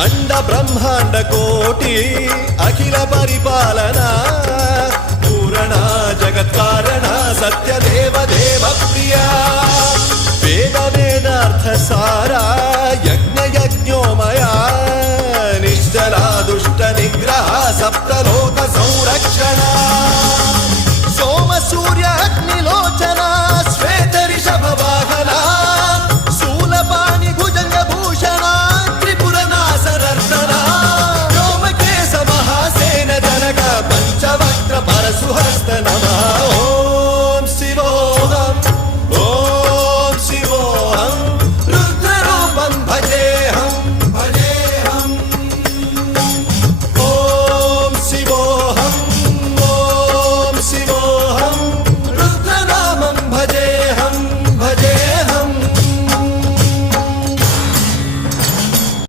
అండ బ్రహ్మాండ కోటి అఖిల పరిపాలన పూరణ జగత్కారణ సత్యదేవ దేవ ప్రియ వేద వేదార్థ సారా యజ్ఞ యజ్ఞోమయ నిశ్చలా దుష్ట నిగ్రహ సప్తలోక సంరక్షణ